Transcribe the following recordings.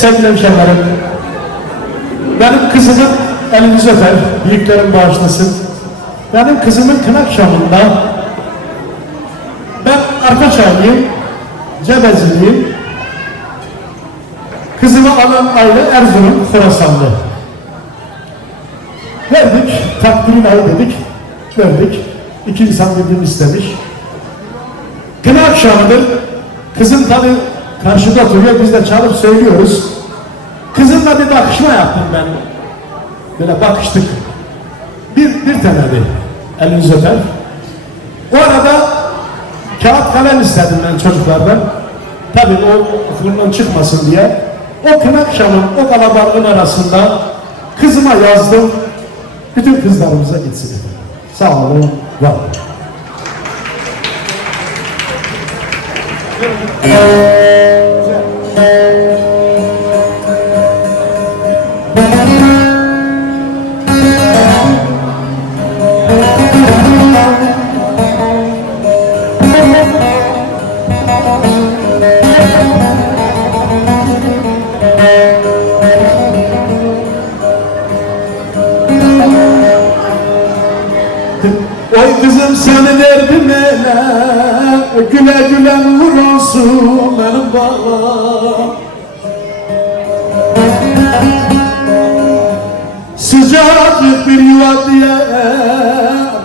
sevgili hemşehrilerim, benim kızımın elinizi öper, büyüklerim bağışlasın. Benim kızımın kına akşamında ben arpa çaylıyım, cebezliyim. Kızımı alan aile Erzurum Khorasanlı. Verdik, takdirin ayı dedik, verdik. İki insan birbirini istemiş. Kına akşamıdır. Kızım tabi karşıda oturuyor, biz de çalıp söylüyoruz. Kızımla bir bakışma yaptım ben. Böyle bakıştık. Bir, bir temeli elinizi öper. O arada kağıt kalem istedim ben çocuklardan. Tabii o fırından çıkmasın diye. O kına akşamın o kalabalığın arasında kızıma yazdım. Bütün kızlarımıza gitsin. Sağ olun, var olun. Oy kızım seni verdim ele Güle güle nur olsun benim bağlam Sıcacık bir yuva diye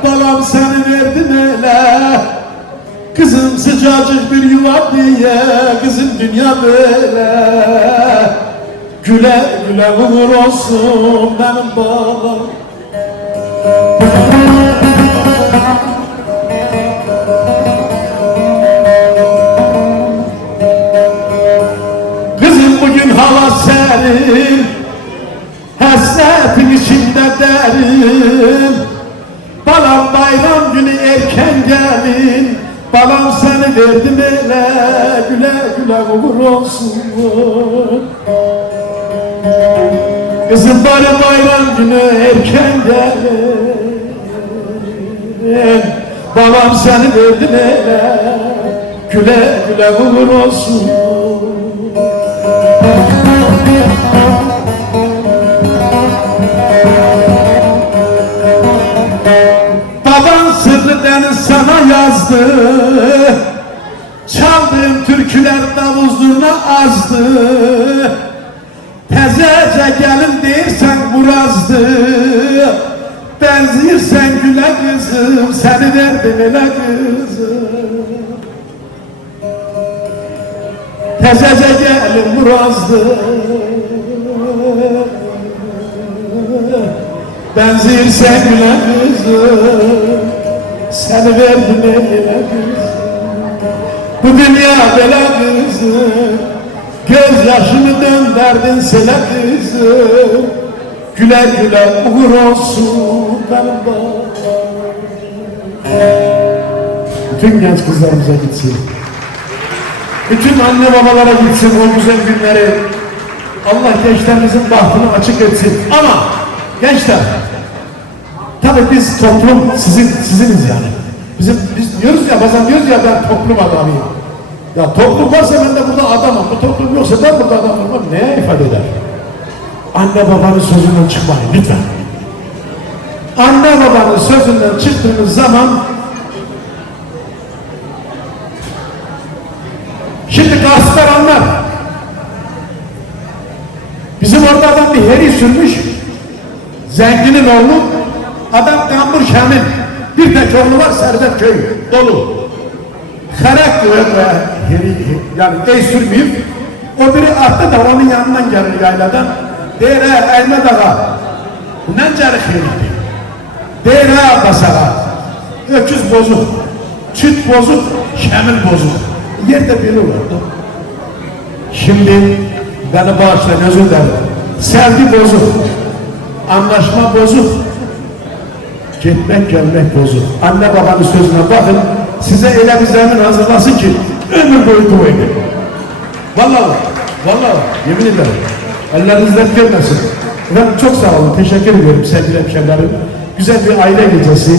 Balam seni verdim ele Kızım sıcacık bir yuva diye Kızım dünya böyle. Güle güle nur olsun benim bağlam Kızım bugün hava serin Hasretin içinde derin. Balam bayram günü erken gelin Balam seni verdim ele Güle güle uğur olsun. Kızım bari bayram günü erken gelin Balam seni verdim ele Güle güle uğur olsun deniz sana yazdı. Çaldığım türküler davuzluğuna azdı. Tezece gelin değilsen burazdı. Benzirsen güle kızım Seni verdim ele kızım. Tezece gelin burazdı. Benzirsen güle kızım Seni verdim eline Bu dünya bela kızım. Göz yaşını dönderdin sele kızım. Güle güle uğur olsun benim Bütün genç kızlarımıza gitsin. Bütün anne babalara gitsin o güzel günleri. Allah gençlerimizin bahtını açık etsin. Ama gençler, tabii biz toplum sizin siziniz yani. Bizim biz diyoruz ya bazen diyoruz ya ben toplum adamıyım. Ya toplum varsa ben de burada adamım. Bu toplum yoksa ben burada adam olmam. Neye ifade eder? Anne babanın sözünden çıkmayın lütfen. Anne babanın sözünden çıktığınız zaman Şimdi gazetler anlar. Bizim orada adam bir heri sürmüş. Zenginin oğlu. Adam Gambur Şamil. Bir tek oğlu var Servet Köy. Dolu. Karak diyor heri, yani ey sürmeyeyim. O biri attı da onun yanından geldi yayladan. Değer ha elme dağa. Ne carık heriydi. Değer ha basara. Öküz bozuk. Çüt bozuk. Şamil bozuk. Yerde biri vardı. Şimdi beni bağışlayın özür dilerim. Sevgi bozuk. Anlaşma bozuk. Gitmek gelmek bozuk. Anne babanın sözüne bakın. Size öyle hazırlasın ki ömür boyu dua edin. Vallahi, vallahi yemin ederim. Ellerinizden gelmesin. Ben çok sağ olun. Teşekkür ediyorum sevgili hemşehrilerim. Güzel bir aile gecesi.